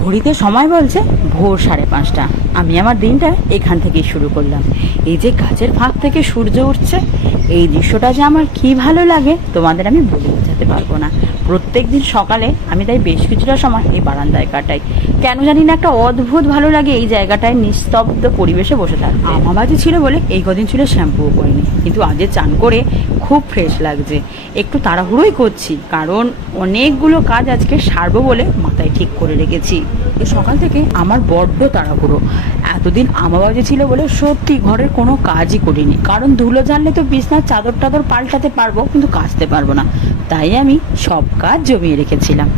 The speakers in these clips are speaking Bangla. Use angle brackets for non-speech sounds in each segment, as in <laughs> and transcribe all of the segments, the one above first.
ঘড়িতে সময় বলছে ভোর সাড়ে পাঁচটা। আমি আমার দিনটা এখান থেকেই শুরু করলাম। এই যে গাছের ফাঁক থেকে সূর্য উঠছে, এই দৃশ্যটা যে আমার কি ভালো লাগে তোমাদের আমি বলে বোঝাতে পারব না। প্রত্যেক দিন সকালে আমি তাই বেশ কিছুটা সময় এই বারান্দায় কাটাই। কেন জানি না একটা অদ্ভুত ভালো লাগে এই জায়গাটায় নিস্তব্ধ পরিবেশে বসে থাকতে। আমাবাজি ছিল বলে এই কদিন ছিল শ্যাম্পুও করিনি, কিন্তু আজকে চান করে খুব ফ্রেশ লাগছে। একটু তাড়াহুড়োই করছি, কারণ অনেকগুলো কাজ আজকে সারবো বলে মাথায় ঠিক করে রেখেছি। এই সকাল থেকে আমার বড্ড তাড়াহুড়ো। এতদিন আমাবাজি ছিল বলে সত্যি ঘরের কোনো কাজই করিনি। কারণ ধুলো জানলে তো বিছনার চাদর টাদর পাল্টাতে পারব, কিন্তু কাচতে পারব না। তাই আমি সব কাজ জমিয়ে রেখেছিলাম।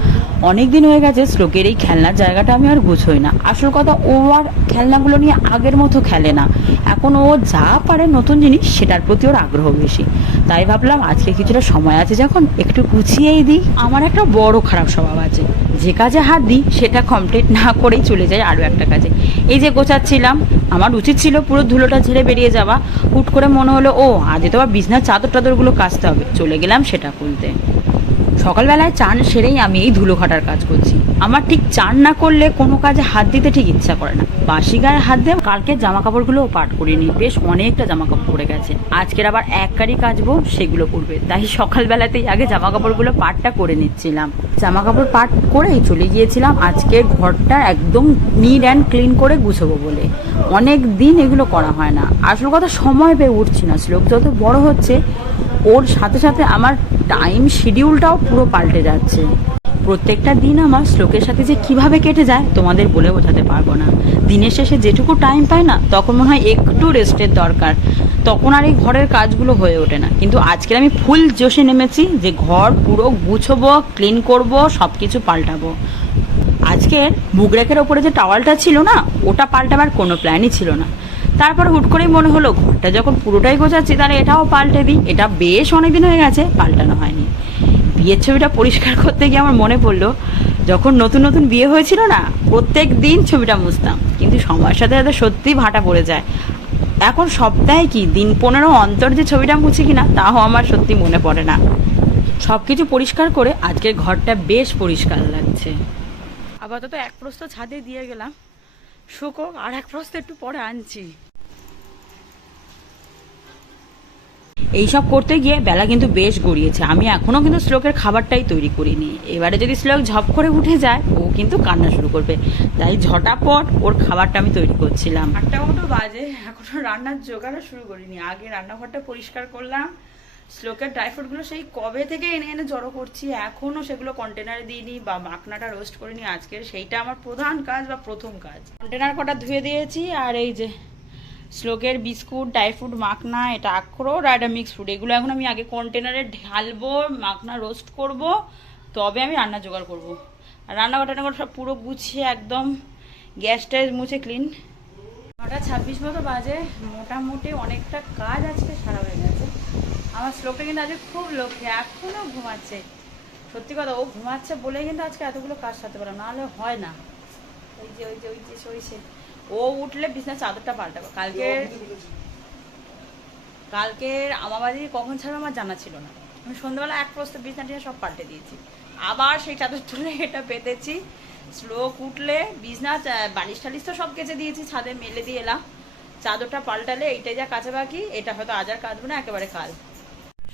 অনেক দিন হয়ে গেছে শ্লোকের এই খেলনার জায়গাটা আমি আর গুছোই না। আসল কথা, ও আর খেলনাগুলো নিয়ে আগের মতো খেলে না। এখন ও যা পারে নতুন জিনিস, সেটার প্রতি ওর আগ্রহ বেশি। তাই ভাবলাম আজকে কিছুটা সময় আছে যখন একটু গুছিয়েই দিই। আমার একটা বড় খারাপ স্বভাব আছে। যে কাজে হাত দিই, সেটা কমপ্লিট না করেই চলে যায় আরও একটা কাজে। এই যে গোছাচ্ছিলাম, আমার উচিত ছিল পুরো ধুলোটা ঝেড়ে বেরিয়ে যাওয়া। হুট করে মনে হলো, ও আজ তো আবার বিছনার চাদর টাদরগুলো কাচতে হবে। চলে গেলাম সেটা খুলতে। সকালবেলায় চান সেরেই আমি এই ধুলো খাটার কাজ করছি। আমার ঠিক চান না করলে কোনো কাজে হাত দিতে ঠিক ইচ্ছা করে না। বাসি গায়ে হাত দিয়ে কালকে জামা কাপড়গুলোও পাট করিনি। বেশ অনেকটা জামা কাপড় পড়ে গেছে। আজকের আবার এক কারি কাচবো, সেগুলো পড়বে তাই সকালবেলাতেই আগে জামা কাপড়গুলো পাটটা করে নিচ্ছিলাম। জামা কাপড় পাট করেই চলে গিয়েছিলাম। আজকে ঘরটা একদম নিট অ্যান্ড ক্লিন করে গুছবো বলে। অনেক দিন এগুলো করা হয় না। আসল কথা সময় পেয়ে উঠছি না। শ্লোক যত বড় হচ্ছে ওর সাথে সাথে আমার টাইম শিডিউলটাও পুরো পাল্টে যাচ্ছে। প্রত্যেকটা দিন আমার শ্লোকের সাথে যে কীভাবে কেটে যায়, তোমাদের বলে বোঝাতে পারব না। দিনের শেষে যেটুকু টাইম পায় না, তখন মনে হয় একটু রেস্টের দরকার। তখন আর এই ঘরের কাজগুলো হয়ে ওঠে না। কিন্তু আজকে আমি ফুল জোশে নেমেছি যে ঘর পুরো গুছবো ক্লিন করব সব কিছু পাল্টাবো। আজকের বুক র্যাকের ওপরে যে টাওয়ালটা ছিল না, ওটা পাল্টাবার কোনো প্ল্যানই ছিল না। তারপর হুট করেই মনে হলো, ঘরটা যখন পুরোটাই গোছাচ্ছি, তাহলে এটাও পাল্টে দিই। এটা বেশ অনেকদিন হয়ে গেছে, পাল্টানো হয়নি। বিয়ের ছবিটা পরিষ্কার করতে গিয়ে আমার মনে পড়ল, যখন নতুন নতুন বিয়ে হয়েছিল না, প্রত্যেক দিন ছবিটা মুছতাম। কিন্তু সময়ের সাথে সাথে সত্যিই ভাটা পড়ে যায়। এখন সপ্তাহে কি, দিন পনেরো অন্তর যে ছবিটা মুছি কিনা, তাও আমার সত্যি মনে পড়ে না। সব কিছু পরিষ্কার করে আজকের ঘরটা বেশ পরিষ্কার লাগছে। আপাতত এক প্রস্ত ছাদে দিয়ে গেলাম। শুকো, আর এক প্রস্ত একটু পরে আনছি। এইসব করতে গিয়ে বেলা কিন্তু বেশ গড়িয়েছে। আমি এখনও কিন্তু শ্লোকের খাবারটাই তৈরি করিনি। এবারে যদি শ্লোক ঝপ করে উঠে যায়, ও কিন্তু কান্না শুরু করবে। তাই ঝটাপট ওর খাবারটা আমি তৈরি করছিলাম। আটটা মতো বাজে, এখনও রান্নার জোগাড়ও শুরু করিনি। আগে রান্নাঘরটা পরিষ্কার করলাম। শ্লোকের ড্রাই ফ্রুটগুলো সেই কবে থেকে এনে এনে জড়ো করছি এখনও সেগুলো কন্টেনারে দিইনি বা মাখনাটা রোস্ট করিনি। আজকের সেইটা আমার প্রধান কাজ বা প্রথম কাজ। কন্টেনার কটা ধুয়ে দিয়েছি, আর এই যে শ্লোকের বিস্কুট ড্রাই ফ্রুট মাখনা, এটা আখরোট আর এটা মিক্স ফ্রুট এগুলো এখন আমি আগে কন্টেনারে ঢালবো, মাখনা রোস্ট করব, তবে আমি রান্না জোগাড় করব। আর রান্না বাটা সব পুরো গুছিয়ে একদম, গ্যাস ট্যাস মুছে ক্লিন নটা ছাব্বিশ মতো বাজে, মোটামুটি অনেকটা কাজ আজকে সারা হয়ে গেছে। আমার শ্লোকটা কিন্তু আজকে খুব লক্ষ্যে এখনও ঘুমাচ্ছে। সত্যি কথা, ও ঘুমাচ্ছে বলেই কিন্তু আজকে এতগুলো কাজ সারতে পারলাম নাহলে হয় না। ওই যে ওই যে ওই যে সইছে ও উঠলে বিছনার চাদরটা পাল্টাবো। কালকে কালকের আমাবাদি কখন ছাড়বে আমার জানা ছিল না। আমি সন্ধ্যাবেলা এক প্রস্তুত বিছনা টিনা সব পাল্টে দিয়েছি। আবার সেই চাদর তুলে এটা পেতেছি। স্লোক উঠলে বিছনা বালিশ টালিশ তো সব কেচে দিয়েছি, ছাদে মেলে দিয়ে এলাম। চাদরটা পাল্টালে এইটাই যা কাছে বাকি, এটা হয়তো আজ আর না, একেবারে কাল।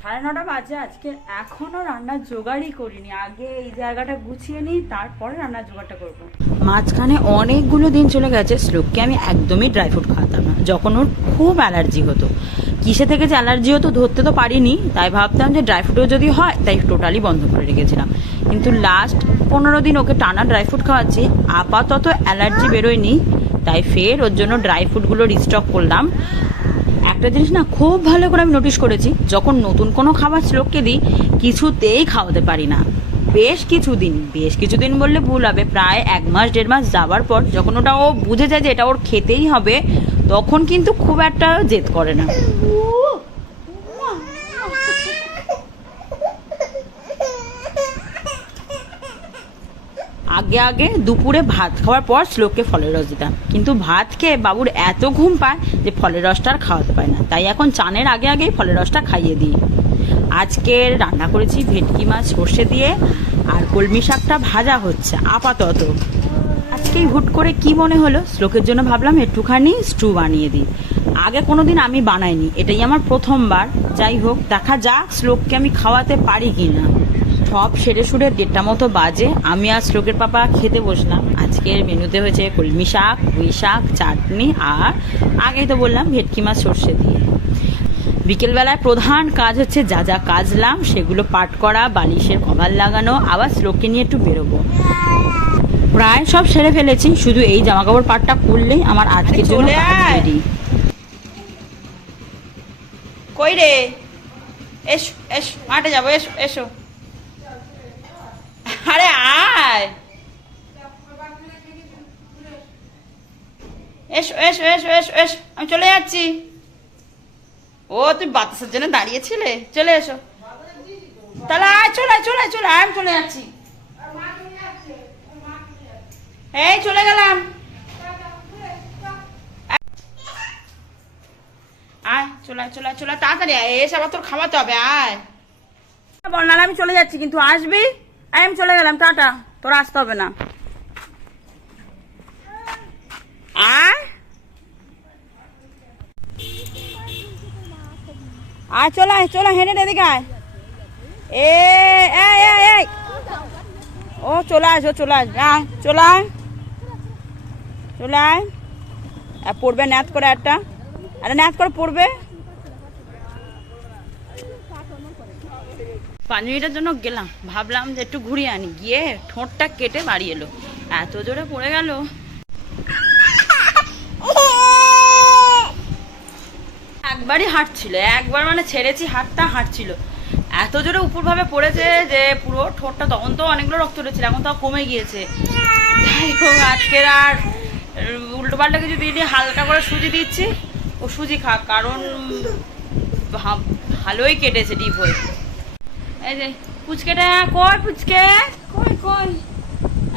সাড়ে নটা বাজে, আজকে এখনও রান্নার জোগাড়ই করিনি। আগে এই জায়গাটা গুছিয়ে নিই, তারপরে রান্নার জোগাড়টা করব। মাঝখানে অনেকগুলো দিন চলে গেছে শ্লোককে আমি একদমই ড্রাই ফ্রুট খাওয়াতাম না। যখন ওর খুব অ্যালার্জি হতো। কিসে থেকে যে অ্যালার্জি হতো ধরতে তো পারিনি, তাই ভাবতাম যে ড্রাই ফ্রুটও যদি হয়, তাই টোটালি বন্ধ করে রেখেছিলাম। কিন্তু লাস্ট পনেরো দিন ওকে টানা ড্রাই ফ্রুট খাওয়াচ্ছি, আপাতত অ্যালার্জি বেরোয়নি, তাই ফের ওর জন্য ড্রাই ফ্রুটগুলো রিস্টক করলাম। একটা জিনিস না খুব ভালো করে আমি নোটিশ করেছি, যখন নতুন কোনো খাবার শ্লোককে দিই, কিছুতেই খাওয়াতে পারি না। বেশ কিছুদিন বেশ কিছুদিন বললে ভুল হবে। প্রায় এক মাস, দেড় মাস যাওয়ার পর যখন ওটা ও বুঝে যায় যে এটা ওর খেতেই হবে, তখন কিন্তু খুব একটা জেদ করে না। আগে আগে দুপুরে ভাত খাওয়ার পর শ্লোককে ফলের রস দিতাম। কিন্তু ভাত খেয়ে বাবুর এত ঘুম পায় যে ফলের রসটা আর খাওয়াতে পায় না। তাই এখন চানের আগে আগেই ফলের রসটা খাইয়ে দিই। আজকে রান্না করেছি ভেটকি মাছ, সর্ষে দিয়ে আর কলমি শাকটা ভাজা হচ্ছে, আপাতত। আজকেই হুট করে কি মনে হলো? শ্লোকের জন্য ভাবলাম একটুখানি স্টু বানিয়ে দিই। আগে কোনো দিন আমি বানাইনি, এটাই আমার প্রথমবার। যাই হোক, দেখা যাক শ্লোককে আমি খাওয়াতে পারি কি না সব সেরে সুরে দেড়টা মতো বাজে। আমি আর শ্লোকের পাপা খেতে বসলাম। আজকের মেনুতে হয়েছে কলমি শাক পুঁই শাক চাটনি আর আগেই তো বললাম ভেটকি মাছ সর্ষে দিয়ে। বিকেলবেলায় প্রধান কাজ হচ্ছে যা যা কাজলাম সেগুলো পাট করা বালিশের কভার লাগানো আবার শ্লোককে নিয়ে একটু বেরোবো। প্রায় সব সেরে ফেলেছি শুধু এই জামা কাপড় পাটটা করলেই আমার আজকে চলে ready। কই রে? এসো এসো মাঠে যাব এসো এসো। আরে আয়। এসো এসো এসো এসো এসো, আমি চলে যাচ্ছি। ও, তুই বাতাসের জন্য দাঁড়িয়েছিলে? চলে এসো। তাহলে আয়, চলে চলে চলে আমি চলে যাচ্ছি। এই, চলে গেলাম। আয়, চলে চলে চলে, তাড়াতাড়ি আয়, এসে আবার তোর খাওয়াতে হবে, আয়। বল আমি চলে যাচ্ছি, কিন্তু আসবি? আমি চলে গেলাম, টাটা। তোর আসতে হবে না। আয়। আয়, চলে আয়, চলে হেঁটে এদিকে আয়। এ ও, চলে আস ও, চলে আস আয়, চলে আয়। চলে আয়। আর পড়বে, ন্যাত করে একটা। আরে, ন্যাত করে পড়বে। পাঁচ মিনিটের জন্য গেলাম। ভাবলাম যে একটু ঘুরিয়ে আনি। গিয়ে ঠোঁটটা কেটে বাড়ি এলো। এত জোরে পড়ে গেল। একবারই হাঁটছিল। একবার মানে ছেড়েছি, হাতটা হাঁটছিল। এত জোরে উপরভাবে পড়েছে যে পুরো ঠোঁটটা তখন তো অনেকগুলো রক্ত উঠেছিল। এখন তো কমে গিয়েছে। আজকের আর উল্টো পাল্টা কিছু দিয়ে হালকা করে সুজি দিচ্ছি, ও সুজি খা কারণ ভালোই কেটেছে ডিপ হয়ে। এই যে, পুচকেটা কই পুচকে? কই কই?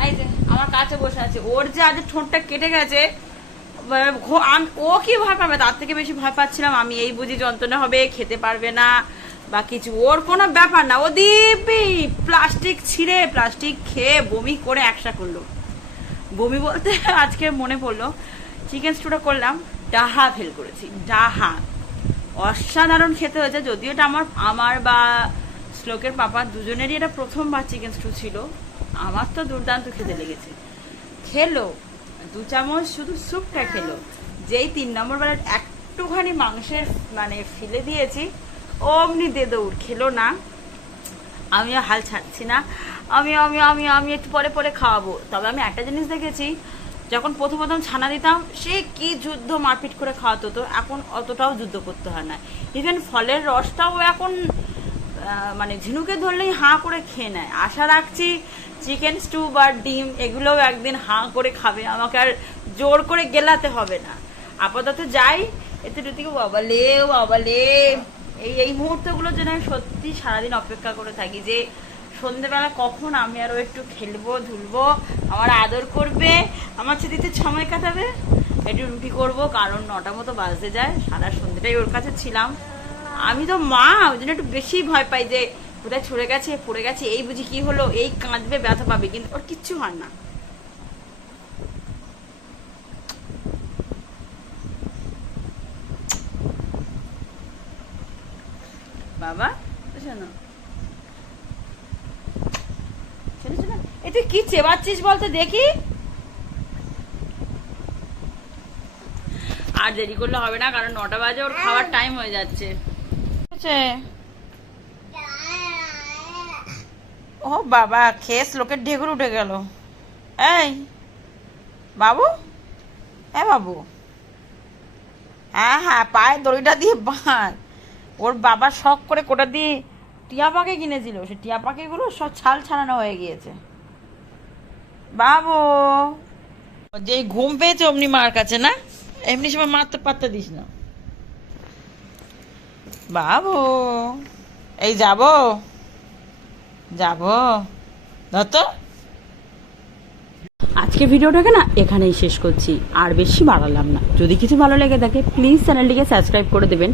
এই যে, আমার কাছে বসে আছে। ওর যে আজ ঠোঁটটা কেটে গেছে, ও কি ভয় পাবে? তার থেকে বেশি ভয় পাচ্ছিলাম। আমি এই বুঝি যন্ত্রণা হবে, খেতে পারবে না, বা কিছু। ওর কোনো ব্যাপার না। ও দিব্যি, প্লাস্টিক ছিঁড়ে, প্লাস্টিক খেয়ে বমি করে একসা করল। বমি বলতে <laughs> আজকে মনে পড়ল চিকেন স্টুটা করলাম, ডাহা ফেল করেছি। ডাহা। অসাধারণ খেতে হয়েছে, যদিও এটা আমার আমার বা শ্লোকের পাপা দুজনেরই এটা প্রথমবার চিকেন স্টু ছিল। আমার তো দুর্দান্ত খেতে লেগেছে। খেলো, দু চামচ শুধু স্যুপটা খেলো। যেই তিন নম্বর বেলার একটুখানি মাংসের মানে ফেলে দিয়েছি, অমনি দে দৌড়, খেলো না। আমিও হাল ছাড়ছি না। আমি আমি আমি আমি একটু পরে পরে খাওয়াবো। তবে আমি একটা জিনিস দেখেছি, যখন প্রথম প্রথম ছানা দিতাম, সে কি যুদ্ধ মারপিট করে খাওয়াতো তো, এখন অতটাও যুদ্ধ করতে হয় না। ইভেন ফলের রসটাও এখন মানে ঝিনুকে ধরলেই হাঁ করে খেয়ে নেয়। আশা রাখছি চিকেন স্টু বা ডিম এগুলোও একদিন হাঁ করে খাবে। আমাকে আর জোর করে গেলাতে হবে না। আপাতত যাই। এতে রীতিকে বাবালে ও বাবালে। এই এই মুহূর্তগুলোর জন্য আমি সত্যি সারাদিন অপেক্ষা করে থাকি যে সন্ধেবেলা কখন আমি আরও একটু খেলব, ধুলবো, আমার আদর করবে, আমার সাথে সময় কাটাবে, একটু রুটি করব, কারণ নটা মতো বাজতে যায়, সারা সন্ধ্যেটাই ওর কাছে ছিলাম। আমি তো মা ওই জন্য একটু বেশি ভয় পাই যে কোথায় ছড়ে গেছে পড়ে গেছে এই বুঝি কি হলো এই কাঁদবে ব্যথা পাবে কিন্তু ওর কিচ্ছু হয় না। বাবা শোনো। এ তুই কি চেবাচ্ছিস বলতে দেখি। আর দেরি করলে হবে না কারণ নটা বাজে ওর খাওয়ার টাইম হয়ে যাচ্ছে। আছে ও বাবা, খেস, লোকের ঢেকুর উঠে গেল। এই, বাবু? হ্যাঁ বাবু। হ্যাঁ হ্যাঁ পায়ে দড়িটা দিয়ে বাঁধ। ওর বাবা শখ করে কোটা দিয়ে টিয়া পাখি কিনেছিল। সে টিয়া পাখিগুলো সব ছাল ছাড়ানো হয়ে গিয়েছে। বাবু, যেই ঘুম পেয়েছে অমনি মার কাছে, না? এমনি সময় মারতে পারতে দিস না। বাবু, এই যাব। যাব। ধরতো। আজকে ভিডিওটাকে না এখানেই শেষ করছি, আর বেশি বাড়ালাম না। যদি কিছু ভালো লেগে থাকে প্লিজ চ্যানেলটিকে সাবস্ক্রাইব করে দেবেন।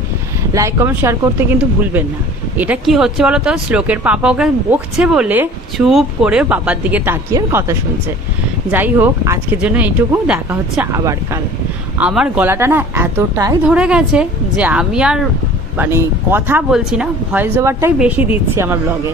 লাইক কমেন্ট শেয়ার করতে কিন্তু ভুলবেন না। এটা কি হচ্ছে বলো তো শ্লোকের পাপা ওকে বকছে বলে চুপ করে পাপার দিকে তাকিয়ে কথা শুনছে। যাই হোক, আজকের জন্য এইটুকু। দেখা হচ্ছে আবার কাল। আমার গলাটা না এতটাই ধরে গেছে যে আমি আর মানে কথা বলছি না ভয়েস ওভারটাই বেশি দিচ্ছি আমার ব্লগে